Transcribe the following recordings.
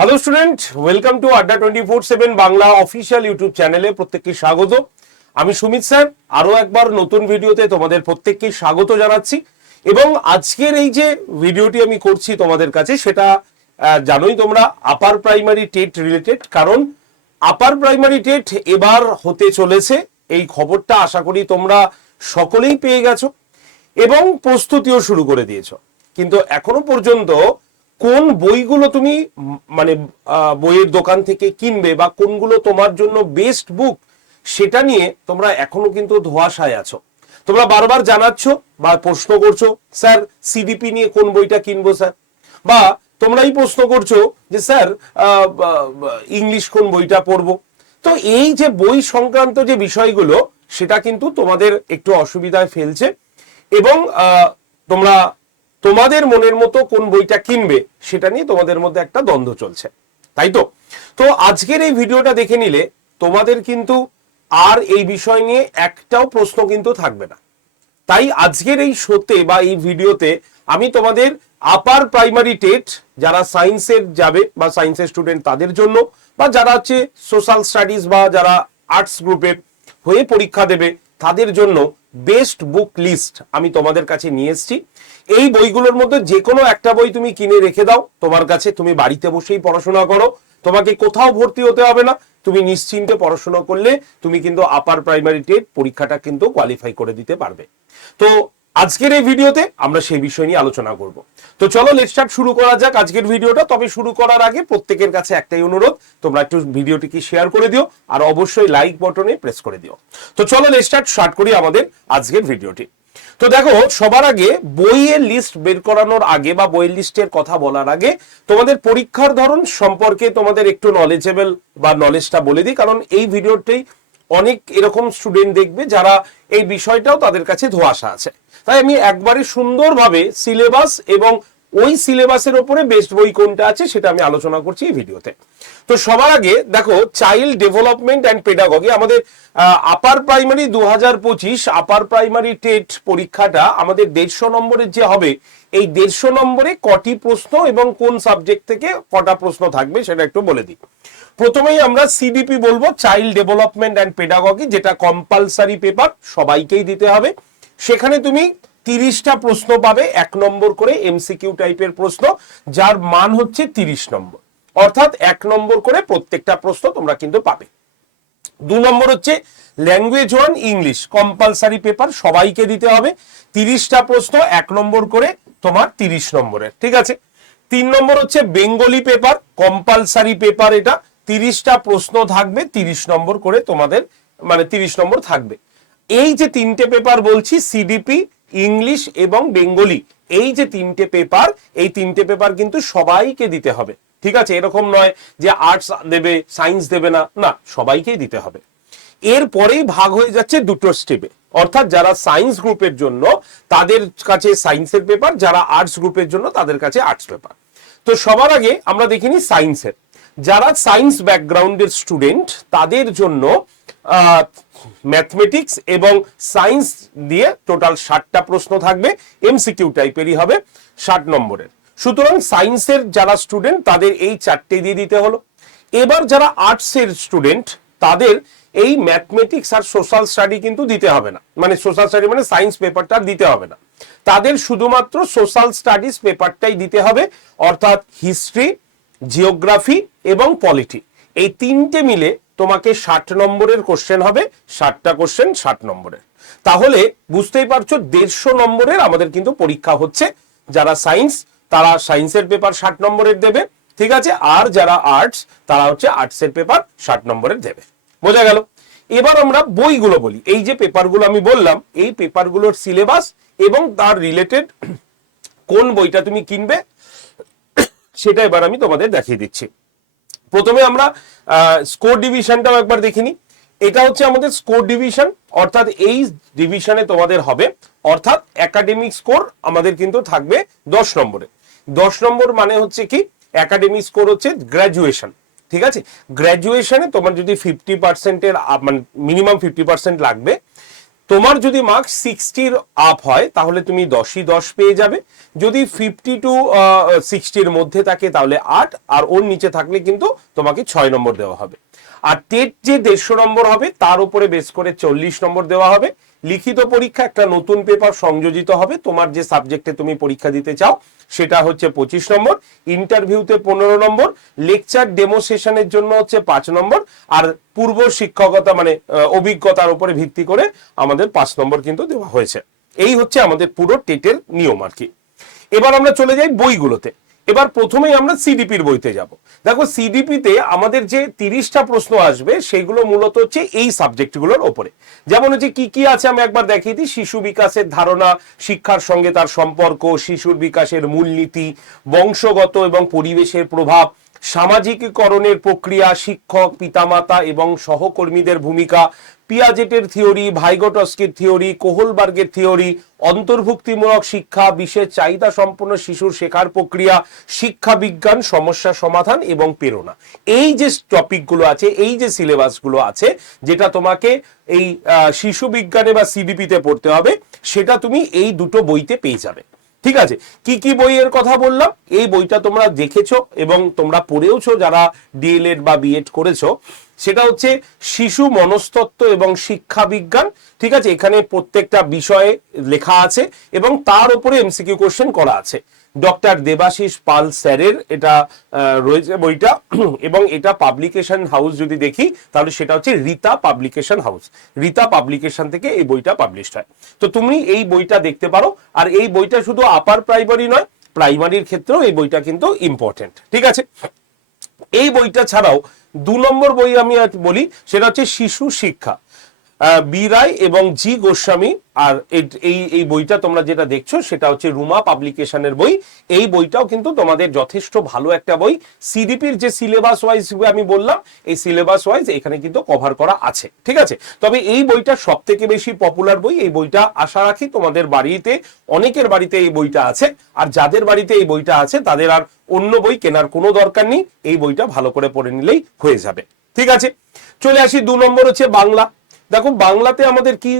Hello student welcome to Adda twenty four seven Bangla official YouTube চ্যানেলে প্রত্যেককে স্বাগত। আমি সুমিত স্যার। আরও একবার নতুন ভিডিওতে তোমাদের প্রত্যেককে স্বাগত জানাচ্ছি। এবং আজকের এই যে ভিডিওটি আমি করছি তোমাদের কাছে, সেটা জানোই তোমরা আপার প্রাইমারি টেট রিলেটেড কারণ আপার প্রাইমারি টেট এবার হতে চলেছে। এই খবরটা আশা করি তোমরা সকলেই পেয়ে গেছো এবং প্রস্তুতিও শুরু করে দিয়েছ। কিন্তু এখনও পর্যন্ত কোন বইগুলো তুমি মানে বইয়ের দোকান থেকে কিনবে বা কোনগুলো তোমার জন্য বেস্ট বুক সেটা নিয়ে তোমরা এখনও কিন্তু ধোয়াশায় আছো। তোমরা বারবার জানাচ্ছ বা প্রশ্ন করছ, স্যার সিডিপি নিয়ে কোন বইটা কিনবো, স্যার? বা তোমরাই প্রশ্ন করছ যে, স্যার ইংলিশ কোন বইটা পড়ব? তো এই যে বই সংক্রান্ত যে বিষয়গুলো, সেটা কিন্তু তোমাদের একটু অসুবিধায় ফেলছে এবং তোমরা তোমাদের মনের মতো কোন বইটা কিনবে, সেটা নিয়ে তোমাদের মধ্যে একটা দ্বন্দ্ব চলছে। তাই তো? তো আজকের এই ভিডিওটা দেখে নিলে তোমাদের কিন্তু আর এই বিষয় নিয়ে একটাও প্রশ্ন কিন্তু থাকবে না। তাই আজকের এই শোতে বা এই ভিডিওতে আমি তোমাদের আপার প্রাইমারি টেট, যারা সায়েন্সের যাবে বা সায়েন্সের স্টুডেন্ট তাদের জন্য, বা যারা হচ্ছে সোশ্যাল স্টাডিজ বা যারা আর্টস গ্রুপের হয়ে পরীক্ষা দেবে তাদের জন্য বেস্ট বুক লিস্ট আমি তোমাদের কাছে নিয়ে এসেছি। এই বইগুলোর মধ্যে যে কোনো একটা বই তুমি কিনে রেখে দাও। তোমার কাছে তুমি বাড়িতে বসেই পড়াশোনা করো। তোমাকে কোথাও ভর্তি হতে হবে না। তুমি নিশ্চিন্তে পড়াশোনা করলে তুমি কিন্তু আপার প্রাইমারি টেট পরীক্ষাটা কিন্তু কোয়ালিফাই করে দিতে পারবে। তো আজকের এই ভিডিওতে আমরা সেই বিষয় নিয়ে আলোচনা করব। তো চলো লেট স্টার্ট শুরু করা যাক আজকের ভিডিওটা। তবে শুরু করার আগে প্রত্যেকের কাছে একটাই অনুরোধ, তোমরা একটু ভিডিওটিকে শেয়ার করে দিও আর অবশ্যই লাইক বটনে প্রেস করে দিও। তো চলো লেট স্টার্ট স্টার্ট করি আমাদের আজকের ভিডিওটি। তো দেখো, সবার আগে বইয়ের লিস্ট বের করানোর আগে বা বইয়ের লিস্টের কথা বলার আগে তোমাদের পরীক্ষার ধরন সম্পর্কে তোমাদের একটু নলেজেবল বা নলেজটা বলে দিই, কারণ এই ভিডিওটি অনেক এরকম স্টুডেন্ট দেখবে যারা এই বিষয়টাও তাদের কাছে ধোয়াশা আছে। তাই আমি একবারে সুন্দরভাবে সিলেবাস এবং ওই সিলেবাসের ওপরে বেস্ট বই কোনটা আছে সেটা আমি আলোচনা করছি এই ভিডিওতে। তো সবার আগে দেখো চাইল্ড ডেভেলপমেন্ট অ্যান্ড পেডাগগি আমাদের আপার প্রাইমারি দু হাজার পঁচিশ আপার প্রাইমারি টেট পরীক্ষাটা আমাদের দেড়শো নম্বরের যে হবে, এই দেড়শো নম্বরে কটি প্রশ্ন এবং কোন সাবজেক্ট থেকে কটা প্রশ্ন থাকবে সেটা একটু বলে দিই। প্রথমেই আমরা সিডিপি বলব চাইল্ড ডেভেলপমেন্ট অ্যান্ড পেডাগগি যেটা কম্পালসারি পেপার সবাইকেই দিতে হবে। সেখানে তুমি তিরিশটা প্রশ্ন পাবে, এক নম্বর করে এমসিকিউ টাইপের প্রশ্ন, যার মান হচ্ছে তিরিশ নম্বর। অর্থাৎ এক নম্বর করে প্রত্যেকটা প্রশ্ন তোমরা কিন্তু পাবে। দু নম্বর হচ্ছে language one English, compulsory paper সবাইকে দিতে হবে। তিরিশটা প্রশ্ন, এক নম্বর করে তোমার তিরিশ নম্বরের, ঠিক আছে? তিন নম্বর হচ্ছে বেঙ্গলি পেপার, কম্পালসারি পেপার এটা। তিরিশটা প্রশ্ন থাকবে, তিরিশ নম্বর করে তোমাদের মানে তিরিশ নম্বর থাকবে। এই যে তিনটে পেপার বলছি সিডিপি ইংলিশ এবং বেঙ্গলি এই যে তিনটে পেপার, এই তিনটে পেপার কিন্তু সবাইকে দিতে হবে। ঠিক আছে? এরকম নয় যে আর্টস দেবে সায়েন্স দেবে না। না, সবাইকেই দিতে হবে। এরপরেই ভাগ হয়ে যাচ্ছে দুটো স্টেপে অর্থাৎ যারা সায়েন্স গ্রুপের জন্য, তাদের কাছে সায়েন্সের পেপার যারা আর্টস গ্রুপের জন্য, তাদের কাছে আর্টস পেপার তো সবার আগে আমরা দেখিনি সায়েন্সের যারা সায়েন্স ব্যাকগ্রাউন্ডের স্টুডেন্ট তাদের জন্য ম্যাথমেটিক্স এবং সায়েন্স দিয়ে টোটাল ষাটটা প্রশ্ন থাকবে এমসিকিউ টাইপেরই হবে ষাট নম্বরের। সুতরাং সায়েন্সের যারা স্টুডেন্ট তাদের এই চারটে দিয়ে দিতে হলো। এবার যারা আর্টসের স্টুডেন্ট তাদের এই ম্যাথমেটিক্স আর সোশ্যাল স্টাডি কিন্তু দিতে হবে না। মানে সোশ্যাল স্টাডি মানে সায়েন্স পেপারটা দিতে হবে না। তাদের শুধুমাত্র সোশ্যাল স্টাডিজ পেপারটাই দিতে হবে, অর্থাৎ হিস্ট্রি জিওগ্রাফি এবং পলিটি এই তিনটে মিলে তোমাকে ষাট নম্বরের কোশ্চেন হবে, ষাটটা কোশ্চেন ষাট নম্বরের। তাহলে বুঝতেই পারছ, দেড়শো নম্বরের আমাদের কিন্তু পরীক্ষা হচ্ছে। যারা সায়েন্স তারা সায়েন্সের পেপার ষাট নম্বরের দেবে, ঠিক আছে? আর যারা আর্টস তারা হচ্ছে আর্টসের পেপার ষাট নম্বরের দেবে। বোঝা গেল? এবার আমরা বইগুলো বলি। এই যে পেপারগুলো আমি বললাম, এই পেপারগুলোর সিলেবাস এবং তার রিলেটেড কোন বইটা তুমি কিনবে, সেটা এবার আমি তোমাদের দেখিয়ে দিচ্ছি। প্রথমে আমরা স্কোর ডিভিশনটাও একবার দেখিনি। এটা হচ্ছে আমাদের স্কোর ডিভিশন অর্থাৎ এই ডিভিশনে তোমাদের হবে, অর্থাৎ একাডেমিক স্কোর আমাদের কিন্তু থাকবে দশ নম্বরে। দশ নম্বর মানে হচ্ছে কি? একাডেমিক স্কোর হচ্ছে গ্র্যাজুয়েশন ঠিক আছে? গ্র্যাজুয়েশনে তোমার যদি ফিফটি পার্সেন্টের মানে মিনিমাম ফিফটি পার্সেন্ট লাগবে তোমার যদি মার্কস সিক্সটির আপ হয়, তাহলে তুমি দশই দশ পেয়ে যাবে। যদি ফিফটি টু সিক্সটির মধ্যে থাকে, তাহলে আট। আর ওর নিচে থাকলে কিন্তু তোমাকে ছয় নম্বর দেওয়া হবে। আর টেট যে দেড়শো নম্বর হবে, তার উপরে বেস করে চল্লিশ নম্বর দেওয়া হবে। লিখিত পরীক্ষা, একটা নতুন পেপার সংযোজিত হবে। তোমার যে সাবজেক্টে তুমি পরীক্ষা দিতে চাও সেটা হচ্ছে পঁচিশ নম্বর ইন্টারভিউতে পনেরো নম্বর লেকচার ডেমো সেশনের জন্য হচ্ছে পাঁচ নম্বর, আর পূর্ব শিক্ষকতা মানে অভিজ্ঞতার উপরে ভিত্তি করে আমাদের পাঁচ নম্বর কিন্তু দেওয়া হয়েছে। এই হচ্ছে আমাদের পুরো টেটের নিয়ম আর কি। এবার আমরা চলে যাই বইগুলোতে। এবার প্রথমেই আমরা সিডিপির বইতে যাব। দেখো সিডিপিতে আমাদের যে তিরিশটা প্রশ্ন আসবে, সেগুলো মূলত হচ্ছে এই সাবজেক্টগুলোর ওপরে। যেমন হচ্ছে, কি কি আছে আমি একবার দেখিয়ে দিই? শিশু বিকাশের ধারণা, শিক্ষার সঙ্গে তার সম্পর্ক, শিশুর বিকাশের মূলনীতি, বংশগত এবং পরিবেশের প্রভাব সামাজিকীকরণের প্রক্রিয়া, শিক্ষক, পিতামাতা এবং সহকর্মীদের ভূমিকা, পিয়াজেটের থিওরি, ভাইগোটস্কির থিওরি, কোহলবার্গের থিওরি, অন্তর্ভুক্তিমূলক শিক্ষা, বিশেষ চাহিদা সম্পন্ন শিশুর শেখার প্রক্রিয়া, শিক্ষা বিজ্ঞান, সমস্যা সমাধান এবং প্রেরণা। এই যে টপিকগুলো আছে, এই যে সিলেবাসগুলো আছে, যেটা তোমাকে এই শিশু বিজ্ঞানে বা সিডিপিতে পড়তে হবে, সেটা তুমি এই দুটো বইতে পেয়ে যাবে। ঠিক আছে? কি কি বইয়ের কথা বললাম? এই বইটা তোমরা দেখেছ এবং তোমরা পড়েওছো যারা ডিএলএড বা বিএড করেছ। সেটা হচ্ছে শিশু মনস্তত্ত্ব এবং শিক্ষা বিজ্ঞান। ঠিক আছে? এখানে প্রত্যেকটা বিষয়ে লেখা আছে এবং তার উপরে এমসিকিউ কোশ্চেন করা আছে। ডক্টর দেবাশিস পাল স্যারের এটা রয়েছে বইটা। এবং এটা পাবলিকেশন হাউস যদি দেখি, তাহলে সেটা হচ্ছে Rita publication house Rita publication থেকে এই বইটা পাবলিশড হয়। তো তুমি এই বইটা দেখতে পারো। আর এই বইটা শুধু আপার প্রাইমারি নয় প্রাইমারির ক্ষেত্রেও এই বইটা কিন্তু ইম্পর্টেন্ট ঠিক আছে? এই বইটা ছাড়াও দু নম্বর বই আমি বলি, সেটা হচ্ছে শিশু শিক্ষা। বি রায় এবং জি গোস্বামী আর এই এই বইটা তোমরা যেটা দেখছ, সেটা হচ্ছে রুমা পাবলিকেশনের বই। এই বইটাও কিন্তু তোমাদের যথেষ্ট ভালো একটা বই। সিডিপির যে সিলেবাস ওয়াইজ আমি বললাম, এই সিলেবাস ওয়াইজ এখানে কিন্তু কভার করা আছে, ঠিক আছে? তবে এই বইটা সব থেকে বেশি পপুলার বই। এই বইটা আশা রাখি তোমাদের বাড়িতে, অনেকের বাড়িতে এই বইটা আছে। আর যাদের বাড়িতে এই বইটা আছে, তাদের আর অন্য বই কেনার কোনো দরকার নেই। এই বইটা ভালো করে পড়ে নিলেই হয়ে যাবে, ঠিক আছে? চলে আসি, দু নম্বর হচ্ছে বাংলা। দেখো বাংলাতে আমাদের কি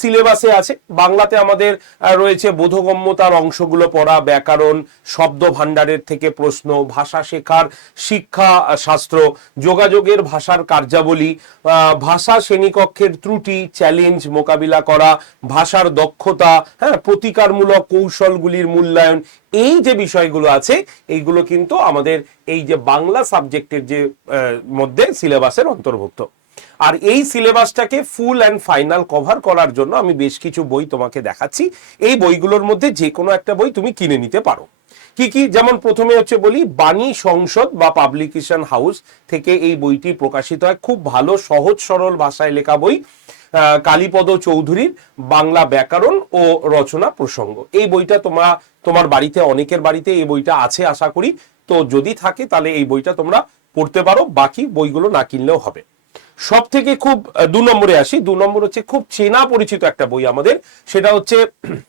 সিলেবাসে আছে? বাংলাতে আমাদের রয়েছে বোধগম্যতার অংশগুলো পড়া, ব্যাকরণ শব্দ ভাণ্ডারের থেকে প্রশ্ন, ভাষা শেখার, শিক্ষা শাস্ত্র, যোগাযোগের ভাষার কার্যাবলী ভাষা শ্রেণীকক্ষের ত্রুটি চ্যালেঞ্জ মোকাবিলা করা, ভাষার দক্ষতা হ্যাঁ প্রতিকারমূলক কৌশলগুলির মূল্যায়ন, এই যে বিষয়গুলো আছে, এইগুলো কিন্তু আমাদের এই যে বাংলা সাবজেক্টের যে মধ্যে সিলেবাসের অন্তর্ভুক্ত। আর এই সিলেবাসটাকে ফুল অ্যান্ড ফাইনাল কভার করার জন্য আমি বেশ কিছু বই তোমাকে দেখাচ্ছি। এই বইগুলোর মধ্যে যে কোনো একটা বই তুমি কিনে নিতে পারো। কি কি? যেমন প্রথমে হচ্ছে বলি, বাণী সংসদ বা পাবলিকেশন হাউস থেকে এই বইটি প্রকাশিত হয়। খুব ভালো, সহজ, সরল ভাষায় লেখা বই। কালীপদ চৌধুরীর বাংলা ব্যাকরণ ও রচনা প্রসঙ্গ। এই বইটা তোমরা, তোমার বাড়িতে, অনেকের বাড়িতে এই বইটা আছে আশা করি। তো যদি থাকে তাহলে এই বইটা তোমরা পড়তে পারো। বাকি বইগুলো না কিনলেও হবে। সব থেকে খুব দু নম্বরে আসি। দু নম্বর হচ্ছে খুব চেনা পরিচিত একটা বই আমাদের। সেটা হচ্ছে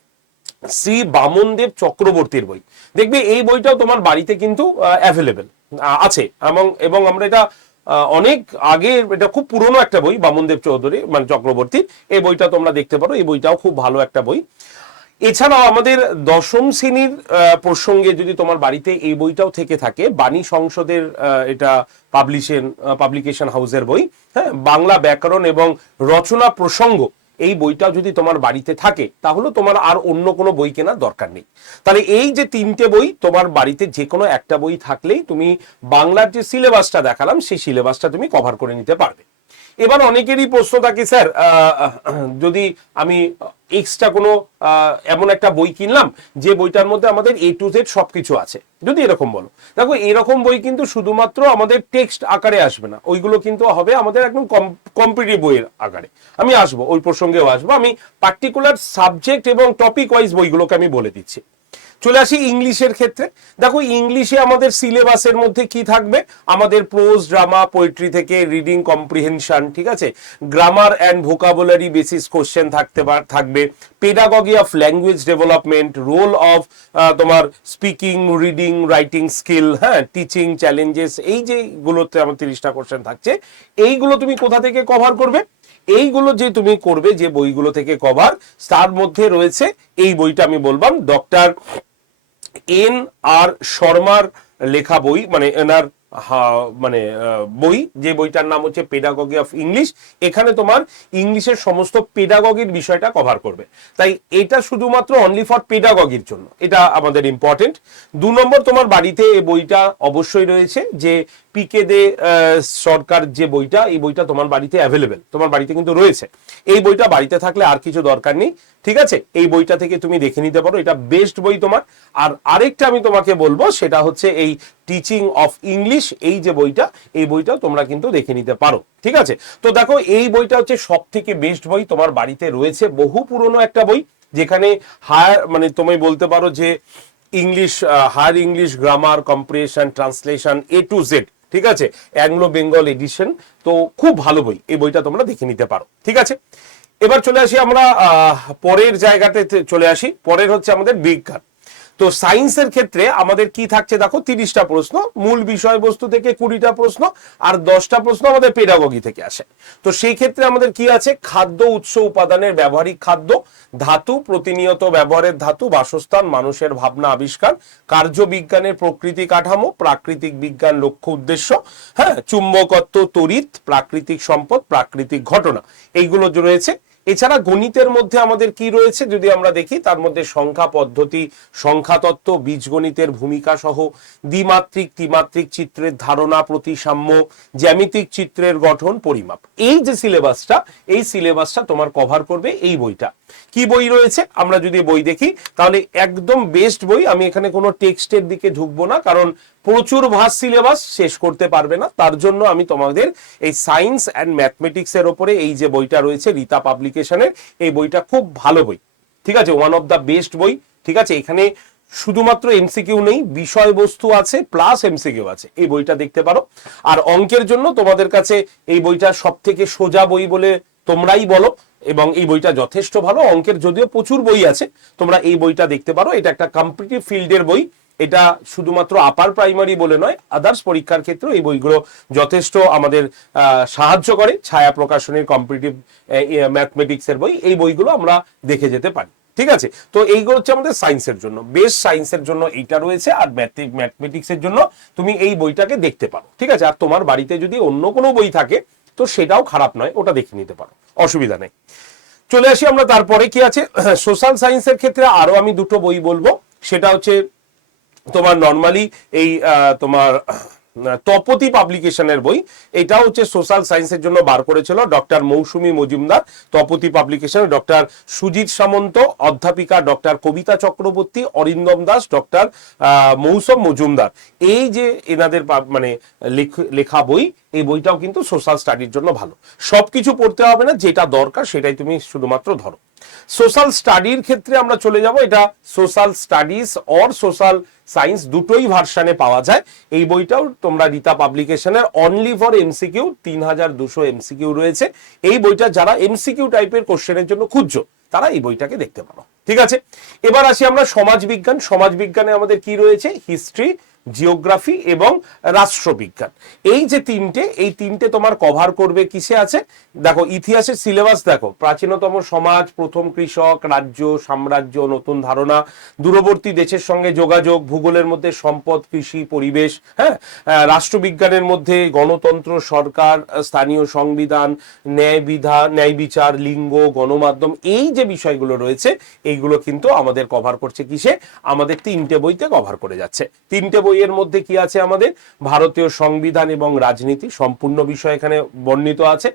শ্রী বামনদেব চক্রবর্তীর বই। দেখবে এই বইটাও তোমার বাড়িতে কিন্তু অ্যাভেলেবেল আছে। এবং এবং আমরা এটা অনেক আগে, এটা খুব পুরনো একটা বই, বামনদেব চৌধুরী মানে চক্রবর্তী এই বইটা তোমরা দেখতে পারো। এই বইটাও খুব ভালো একটা বই। এছাড়াও আমাদের দশম শ্রেণির প্রসঙ্গে যদি তোমার বাড়িতে এই বইটাও থেকে থাকে, বাণী সংসদের এটা পাবলিশন পাবলিকেশন হাউসের বই হ্যাঁ? বাংলা ব্যাকরণ এবং রচনা প্রসঙ্গ এই বইটা যদি তোমার বাড়িতে থাকে, তাহলে তোমার আর অন্য কোনো বই কেনার দরকার নেই। তাহলে এই যে তিনটে বই তোমার বাড়িতে যে কোনো একটা বই থাকলেই তুমি বাংলার যে সিলেবাসটা দেখালাম, সেই সিলেবাসটা তুমি কভার করে নিতে পারবে। এবার অনেকেরই প্রশ্ন থাকে, স্যার যদি আমি এক্সট্রা কোনো এমন একটা বই কিনলাম, যে বইটার মধ্যে আমাদের এ টু জেড সবকিছু আছে। যদি এরকম বলো। দেখো, এরকম বই কিন্তু শুধুমাত্র আমাদের টেক্সট আকারে আসবে না। ওইগুলো কিন্তু হবে আমাদের একদম কম্পিটিভ বইয়ের আকারে। আমি আসব, ওই প্রসঙ্গেও আসব। আমি পার্টিকুলার সাবজেক্ট এবং টপিক ওয়াইজ বইগুলোকে আমি বলে দিচ্ছি। চলে আসি ইংলিশের ক্ষেত্রে। দেখো, ইংলিশে আমাদের সিলেবাসের মধ্যে কি থাকবে? আমাদের প্রোজ, ড্রামা, পোয়েট্রি থেকে রিডিং, কম্প্রিহেনশন, ঠিক আছে? Grammar and vocabulary basis question থাকতে থাকবে। Pedagogy of language development, role of তোমার স্পিকিং, রিডিং, রাইটিং স্কিল হ্যাঁ টিচিং চ্যালেঞ্জেস, এই যেগুলোতে আমার তিরিশটা কোশ্চেন থাকছে, এইগুলো তুমি কোথা থেকে কভার করবে? এইগুলো যে তুমি করবে, যে বইগুলো থেকে কভার তার মধ্যে রয়েছে এই বইটা আমি বলবাম ডক্টর এন আর শর্মার লেখা বই মানে এনার মানে বই, যে বইটার নাম হচ্ছে পেডাগগি অফ ইংলিশ এখানে তোমার ইংলিশের সমস্ত পেডাগগির বিষয়টা কভার করবে। তাই এটা শুধুমাত্র অনলি ফর পেডাগগির জন্য, এটা আমাদের ইম্পর্টেন্ট দু নম্বর তোমার বাড়িতে এই বইটা অবশ্যই রয়েছে, যে পিকে দে সরকার যে বইটা, এই বইটা তোমার বাড়িতে অ্যাভেলেবেল তোমার বাড়িতে কিন্তু রয়েছে। এই বইটা বাড়িতে থাকলে আর কিছু দরকার নেই, ঠিক আছে? এই বইটা থেকে তুমি দেখে নিতে পারো, এটা বেস্ট বই তোমার। আর আরেকটা আমি তোমাকে বলব, সেটা হচ্ছে এই টিচিং অফ ইংলিশ এই যে বইটা, এই বইটাও তোমরা কিন্তু দেখে নিতে পারো, ঠিক আছে? তো দেখো, এই বইটা হচ্ছে সব থেকে বেস্ট বই তোমার বাড়িতে রয়েছে, বহু পুরনো একটা বই, যেখানে হায়ার মানে তুমি বলতে পারো যে English higher English grammar comprehension translation A to Z ঠিক আছে? অ্যাংলো বেঙ্গল এডিশন তো খুব ভালো বই, এই বইটা তোমরা দেখে নিতে পারো, ঠিক আছে? এবার চলে আসি আমরা পরের জায়গাতে চলে আসি, পরের হচ্ছে আমাদের বিজ্ঞান। তো সায়েন্সের ক্ষেত্রে আমাদের কি থাকছে দেখো, তিরিশটা প্রশ্ন, মূল বিষয়বস্তু থেকে কুড়িটা প্রশ্ন আর দশটা প্রশ্ন আমাদের পেডাগগি থেকে আসে। তো সেই ক্ষেত্রে আমাদের কি আছে? খাদ্য উৎস উপাদানের ব্যবহারিক খাদ্য, ধাতু, প্রতিনিয়ত ব্যবহারের ধাতু, বাসস্থান, মানুষের ভাবনা, আবিষ্কার, কার্যবিজ্ঞানের প্রকৃতি কাঠামো, প্রাকৃতিক বিজ্ঞান লক্ষ্য উদ্দেশ্য হ্যাঁ চুম্বকত্ব, তড়িৎ, প্রাকৃতিক সম্পদ, প্রাকৃতিক ঘটনা, এইগুলো রয়েছে। এছাড়া গণিতের মধ্যে আমাদের কি রয়েছে যদি আমরা দেখি, তার মধ্যে সংখ্যা পদ্ধতি সংখ্যাতত্ত্ব বীজগণিতের ভূমিকা সহ দ্বিমাত্রিক, ত্রিমাত্রিক চিত্রের ধারণা, প্রতিসাম্য, জ্যামিতিক চিত্রের গঠন, পরিমাপ। এই যে সিলেবাসটা, এই সিলেবাসটা তোমার কভার করবে এই বইটা। কি বই রয়েছে? আমরা যদি বই দেখি, তাহলে একদম বেস্ট বই, আমি এখানে কোনো টেক্সটের দিকে ঢুকবো না, কারণ প্রচুর ভাস সিলেবাস শেষ করতে পারবে না। তার জন্য আমি তোমাদের এই সায়েন্স অ্যান্ড ম্যাথমেটিক্স এর উপরে এই যে বইটা রয়েছে, রীতা পাবলিকেশনের এই বইটা খুব ভালো বই। ঠিক আছে ওয়ান অফ দ্য বেস্ট বই। ঠিক আছে, এখানে শুধুমাত্র এমসিকিউ নেই, বিষয়বস্তু আছে প্লাস এমসিকিউ আছে। এই বইটা দেখতে পারো। আর অঙ্কের জন্য তোমাদের কাছে এই বইটা সব থেকে সোজা বই বলে তোমরাই বলো, এবং এই বইটা যথেষ্ট ভালো। অঙ্কের যদিও প্রচুর বই আছে, তোমরা এই বইটা দেখতে পারো। এটা একটা কম্পিটিভ ফিল্ডের বই। এটা শুধুমাত্র আপার প্রাইমারি বলে নয় আদার্স পরীক্ষার ক্ষেত্রে এই বইগুলো যথেষ্ট আমাদের সাহায্য করে। ছায়া প্রকাশনের কম্পিটিটিভ ম্যাথমেটিক্স এর বই, এই বইগুলো আমরা দেখে যেতে পারি। ঠিক আছে? তো এইগুলো হচ্ছে আমাদের সায়েন্সের জন্য। বেস্ট সায়েন্সের জন্য এইটা রয়েছে, আর ম্যাথমেটিক্স এর জন্য তুমি এই বইটাকে দেখতে পারো। ঠিক আছে? আর তোমার বাড়িতে যদি অন্য কোনো বই থাকে, তো সেটাও খারাপ নয়, ওটা দেখে নিতে পারো। অসুবিধা নেই। চলে আসি আমরা তারপরে কি আছে? সোশ্যাল সায়েন্সের ক্ষেত্রে আরও আমি দুটো বই বলব। সেটা হচ্ছে তোমার নর্মালি এই তোমার তপতি পাবলিকেশনের বই, এটা হচ্ছে সোশ্যাল সায়েন্সের জন্য বার করেছিল doctor Mousumi Majumdar, Tapati publication doctor Sujit Samanta, অধ্যাপিকা ডক্টর কবিতা চক্রবর্তী, অরিন্দম দাস ডক্টর মৌসুম মজুমদার। এই যে এনাদের মানে লেখা বই এই বইটাও কিন্তু সোশ্যাল স্টাডির জন্য ভালো। সবকিছু পড়তে হবে না, যেটা দরকার সেটাই তুমি শুধুমাত্র ধরো। সোশ্যাল স্টাডির ক্ষেত্রে আমরা চলে যাব, এটা social studies or social science দুটোই ভার্সানে পাওয়া যায়। এই বইটাও তোমরা রীতা পাবলিকেশনের অনলি ফর এমসিকিউ তিন হাজার দুশো এমসিকিউ রয়েছে। এই বইটা যারা এমসিকিউ টাইপের কোশ্চেনের জন্য খুঁজছো, তারা এই বইটাকে দেখতে পারো। ঠিক আছে? এবার আসি আমরা সমাজ সমাজবিজ্ঞান। সমাজবিজ্ঞানে আমাদের কি রয়েছে? হিস্ট্রি জিওগ্রাফি এবং রাষ্ট্রবিজ্ঞান। এই যে তিনটে, এই তিনটে তোমার কভার করবে কিসে আছে? দেখো, ইতিহাসের সিলেবাস দেখো, প্রাচীনতম সমাজ, প্রথম কৃষক, রাজ্য, সাম্রাজ্য, নতুন ধারণা, দূরবর্তী দেশের সঙ্গে যোগাযোগ, ভূগোলের মধ্যে সম্পদ, কৃষি, পরিবেশ হ্যাঁ? রাষ্ট্রবিজ্ঞানের মধ্যে গণতন্ত্র, সরকার, স্থানীয় সংবিধান, ন্যায় বিধান ন্যায় বিচার, লিঙ্গ, গণমাধ্যম, এই যে বিষয়গুলো রয়েছে, এইগুলো কিন্তু আমাদের কভার করছে কিসে? আমাদের তিনটে বইতে কভার করে যাচ্ছে। তিনটে বইয়ের মধ্যে কি আছে আমাদের? ভারতীয় সংবিধান এবং রাজনীতি সম্পূর্ণ বিষয় এখানে বর্ণিত আছে।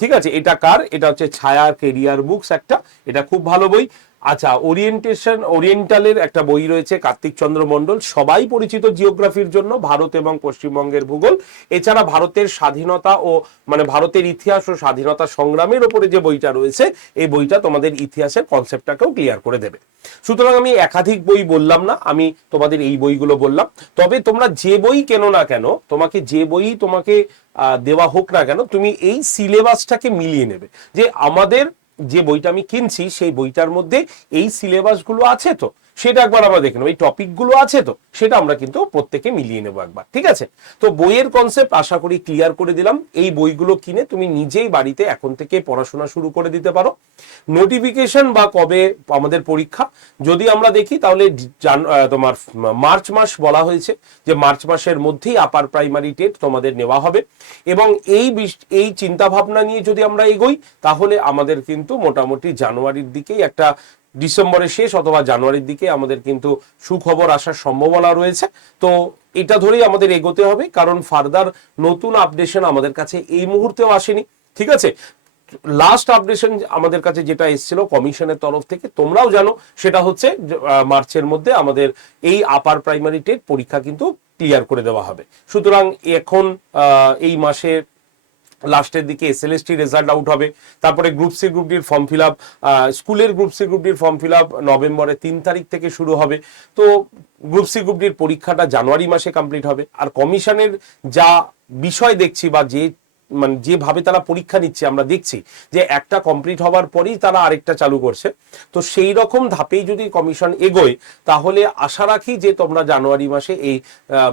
ঠিক আছে, এটা কার? এটা হচ্ছে ছায়া কেরিয়ার বুকস একটা। এটা খুব ভালো বই। আচ্ছা ওরিয়েন্টেশন ওরিয়েন্টালের একটা বই রয়েছে, কার্তিক চন্দ্র মণ্ডল। সবাই পরিচিত জিওগ্রাফির জন্য, ভারত এবং পশ্চিমবঙ্গের ভূগোল। এছাড়া ভারতের স্বাধীনতা ও মানে ভারতের ইতিহাস ও স্বাধীনতা সংগ্রামের ওপরে যে বইটা রয়েছে, এই বইটা তোমাদের ইতিহাসের কনসেপ্টটাকেও ক্লিয়ার করে দেবে। সুতরাং আমি একাধিক বই বললাম না, আমি তোমাদের এই বইগুলো বললাম। তবে তোমরা যে বই কেন না কেন, তোমাকে যে বই তোমাকে দেওয়া হোক না কেন, তুমি এই সিলেবাসটাকে মিলিয়ে নেবে। যে আমাদের যে বইটা আমি কিনছি সেই বইটার মধ্যে এই সিলেবাসগুলো আছে তো? সেটা একবার আমরা দেখে নেব। এই টপিকগুলো আছে তো, সেটা আমরা কিন্তু প্রত্যেকে মিলিয়ে নেব একবার, ঠিক আছে? তো বইয়ের কনসেপ্ট আশা করি ক্লিয়ার করে দিলাম। এই বইগুলো কিনে তুমি নিজেই বাড়িতে এখন থেকে পড়াশোনা শুরু করে দিতে পারো। নোটিফিকেশন বা কবে আমাদের পরীক্ষা, যদি আমরা দেখি তাহলে তোমার মার্চ মাস বলা হয়েছে, যে মার্চ মাসের মধ্যেই আপার প্রাইমারি টেট তোমাদের নেওয়া হবে। এবং এই এই চিন্তা ভাবনা নিয়ে যদি আমরা এগোই, তাহলে আমাদের কিন্তু মোটামুটি জানুয়ারির দিকেই একটা ডিসেম্বরের শেষ অথবা জানুয়ারির দিকে আমাদের কিন্তু সুখবর আসার সম্ভাবনা রয়েছে। তো এটা ধরেই আমাদের এগোতে হবে, কারণ ফার্দার নতুন আপডেশন আমাদের কাছে এই মুহূর্তেও আসেনি, ঠিক আছে? লাস্ট আপডেশন আমাদের কাছে যেটা এসেছিল কমিশনের তরফ থেকে, তোমরাও জানো, সেটা হচ্ছে মার্চের মধ্যে আমাদের এই আপার প্রাইমারি টেট পরীক্ষা কিন্তু ক্লিয়ার করে দেওয়া হবে। সুতরাং এখন এই মাসে লাস্টের দিকে এস এসএলএসটি রেজাল্ট আউট হবে। তারপরে গ্রুপ সি গ্রুপ ডির ফর্ম ফিল আপ স্কুলের গ্রুপ সি গ্রুপ ডির ফর্ম ফিল আপ নভেম্বরের তিন তারিখ থেকে শুরু হবে। তো গ্রুপ সি গ্রুপ ডির পরীক্ষাটা জানুয়ারি মাসে কমপ্লিট হবে। আর কমিশনের যা বিষয় দেখছি বা যে মানে যেভাবে তারা পরীক্ষা নিচ্ছে, আমরা দেখছি যে একটা কমপ্লিট হওয়ার পরেই তারা আরেকটা চালু করছে। তো সেই রকম ধাপেই যদি কমিশন এগোয়, তাহলে আশা রাখি যে তোমরা জানুয়ারি মাসে এই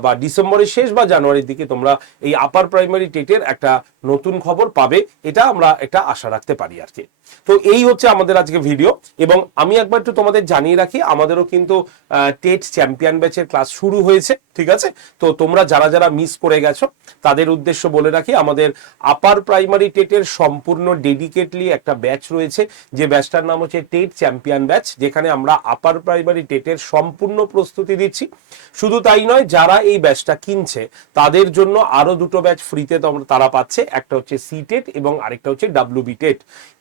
বা ডিসেম্বরের শেষ বা জানুয়ারির দিকে তোমরা এই আপার প্রাইমারি টেটের একটা নতুন খবর পাবে, এটা আমরা একটা আশা রাখতে পারি আর কি। তো এই হচ্ছে আমাদের আজকে ভিডিও এবং আমি একবার একটু তোমাদের জানিয়ে রাখি, আমাদেরও কিন্তু টেট চ্যাম্পিয়ন ব্যাচের ক্লাস শুরু হয়েছে, ঠিক আছে? তো তোমরা যারা যারা মিস করে গেছো, তাদের উদ্দেশ্য বলে রাখি, আমাদের আপার প্রাইমারি টেটের সম্পূর্ণ ডেডিকেটলি একটা ব্যাচ রয়েছে। যে ব্যাচটার নাম হচ্ছে টেট চ্যাম্পিয়ন ব্যাচ, যেখানে আমরা আপার প্রাইমারি টেটের সম্পূর্ণ প্রস্তুতি দিচ্ছি। শুধু তাই নয়, যারা এই ব্যাচটা কিনছে, তাদের জন্য আরও দুটো ব্যাচ ফ্রিতে তারা পাচ্ছে। একটা হচ্ছে সি টেট এবং আরেকটা হচ্ছে ডাব্লিউবি টেট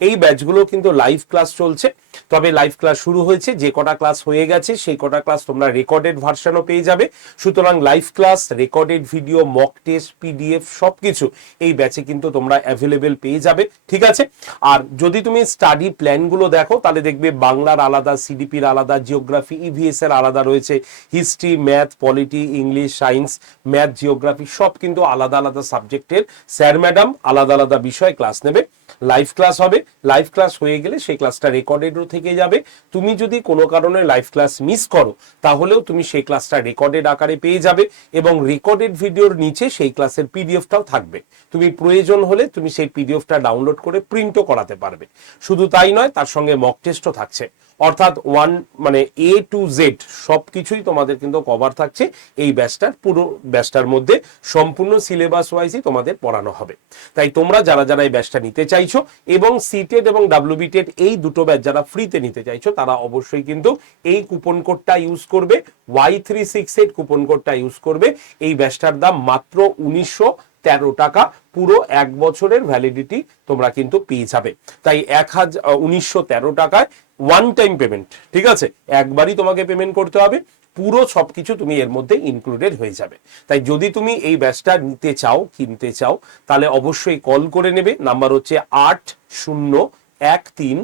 এই ব্যাচগুলো কিন্তু লাইভ ক্লাস চলছে। তবে লাইভ ক্লাস শুরু হয়েছে, যে কটা ক্লাস হয়ে গেছে, সেই কটা ক্লাস তোমরা রেকর্ডেড ভার্সনও পেয়ে যাবে। সুতরাং live class, recorded video, mock test, PDF সবকিছু এই ব্যাচে কিন্তু তোমরা অ্যাভেলেবেল পেয়ে যাবে, ঠিক আছে? আর যদি তুমি স্টাডি প্ল্যানগুলো দেখো, তাহলে দেখবে বাংলার আলাদা সিডিপির আলাদা জিওগ্রাফি ইভিএস এর আলাদা রয়েছে। History math polity English science math geography সব কিন্তু আলাদা আলাদা সাবজেক্টের স্যার ম্যাডাম আলাদা আলাদা বিষয় ক্লাস নেবে। লাইভ ক্লাস হবে। লাইভ ক্লাস হয়ে গেলে সেই ক্লাসটা রেকর্ডেডও থেকে যাবে। তুমি যদি কোনো কারণে লাইভ ক্লাস মিস করো, তাহলেও তুমি সেই ক্লাসটা রেকর্ডেড আকারে পেয়ে যাবে এবং রেকর্ডেড ভিডিওর নিচে সেই ক্লাসের পিডিএফটাও থাকবে। তুমি প্রয়োজন হলে তুমি সেই পিডিএফটা ডাউনলোড করে প্রিন্টও করাতে পারবে। শুধু তাই নয়, তার সঙ্গে মক টেস্টও থাকছে। অর্থাৎ ওয়ান মানে এ টু জেড সব কিছুই তোমাদের কিন্তু কভার থাকছে। এই ব্যাচটার, পুরো ব্যাচটার মধ্যে সম্পূর্ণ সিলেবাস ওয়াইজই তোমাদের পড়ানো হবে। তাই তোমরা যারা যারা এই ব্যাচটা নিতে চাইছো এবং সিটেড এবং ডাব্লিউবি টেট এই দুটো ব্যাচ যারা ফ্রিতে নিতে চাইছো, তারা অবশ্যই কিন্তু এই কুপন কোডটা ইউজ করবে। Y three six eight coupon কোডটা ইউজ করবে। এই ব্যাচটার দাম মাত্র উনিশশো তেরো টাকা। পুরো এক বছরের ভ্যালিডিটি তোমরা কিন্তু পেয়ে যাবে। তাই এক হাজার উনিশশো টাকায় ওয়ান টাইম পেমেন্ট ঠিক আছে? একবারই তোমাকে পেমেন্ট করতে হবে, পুরো সবকিছু তুমি এর মধ্যে ইনক্লুডেড হয়ে যাবে। তাই যদি তুমি এই ব্যাচটা নিতে চাও, কিনতে চাও, তাহলে অবশ্যই কল করে নেবে নাম্বার হচ্ছে আট শূন্য এক তিন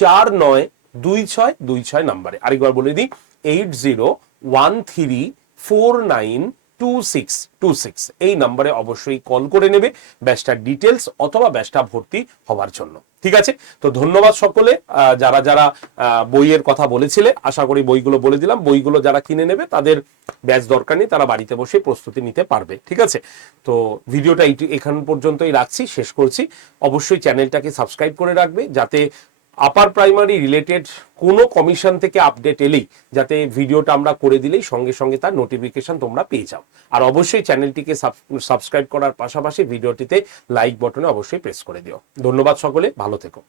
চার নয় দুই ছয় দুই ছয় নাম্বারে আরেকবার বলে দিই eight zero one three four nine two six two six এই নাম্বারে অবশ্যই কল করে নেবে ব্যাচটার ডিটেলস অথবা ব্যাচটা ভর্তি হওয়ার জন্য। ঠিক আছে? তো ধন্যবাদ সকলে। যারা যারা বইয়ের কথা বলেছিলে, আশা করি বইগুলো বলে দিলাম। বইগুলো যারা কিনে নেবে, তাদের ব্যাচ দরকার নেই, তারা বাড়িতে বসে প্রস্তুতি নিতে পারবে। ঠিক আছে? তো ভিডিওটা এইটু- এখান পর্যন্তই রাখছি, শেষ করছি। অবশ্যই চ্যানেলটাকে সাবস্ক্রাইব করে রাখবে, যাতে আপার প্রাইমারি রিলেটেড কোনো কমিশন থেকে আপডেট এলেই যাতে ভিডিওটা আমরা করে দিলেই সঙ্গে সঙ্গে তার নোটিফিকেশন তোমরা পেয়ে যাও। আর অবশ্যই চ্যানেলটিকে সাবস্ক্রাইব করার পাশাপাশি ভিডিওটিতে লাইক বটনে অবশ্যই প্রেস করে দিও। ধন্যবাদ সকলে, ভালো থেকো।